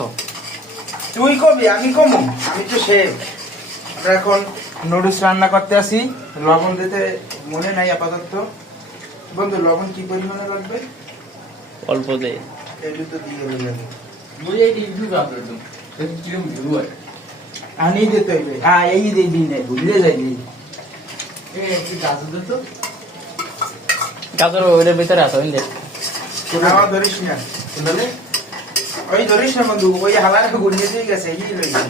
কও তুই কবি আমি কমু আমি তো শেফ। আমরা এখন নুডলস রান্না করতে আসি। লবণ দিতে মনে নাই আপাতত। বন্ধু লবণ কি পরিমাণে লাগবে? অল্প দে একটু তো দিয়ে দেবে। मुझे एक रिव्यू का कर दो किरम व्यू है আনি দিতে হইবে। এই দিয়ে দিই না ভুলে যাই নি। ये की दादू दे तो গাজর ওর ভিতরে আছে বুঝলে নাও ধরিস না। सुनले ওই ধরিস না বন্ধু ওই হালারে গুলিয়ে দিয়ে গেছে ই লইছি।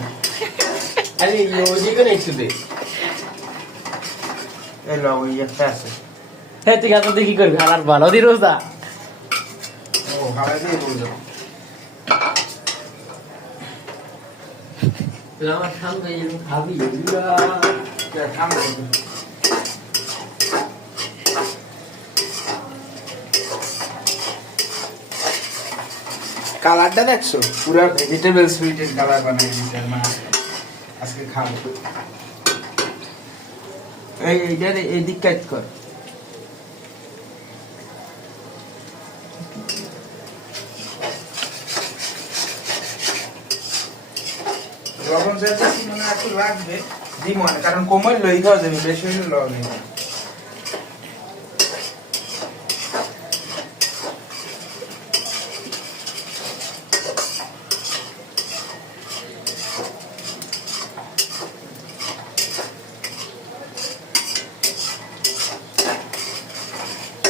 अरे ये जी को नहीं छुदे এই ল ওই একটা আছে। হ্যাঁ তুই গাজর দিয়ে কি করবি আর ভালো দি রোজা ও হালা দিয়ে বলছো। रामा शाम में ये भाभी युवा যা ঠান্ডা বন্ধু। কালারটা দেখছো পুরো ভেজিটেবল সুইটের কালার বানাই দিয়েছে মা আজকে খাবো। এইটা এই দিক কাট কর। লবণ যেটা মনে একটু লাগবে দিমনে কারণ কোমল লই খাওয়া যাবে বেশি হলে লবণ নেই।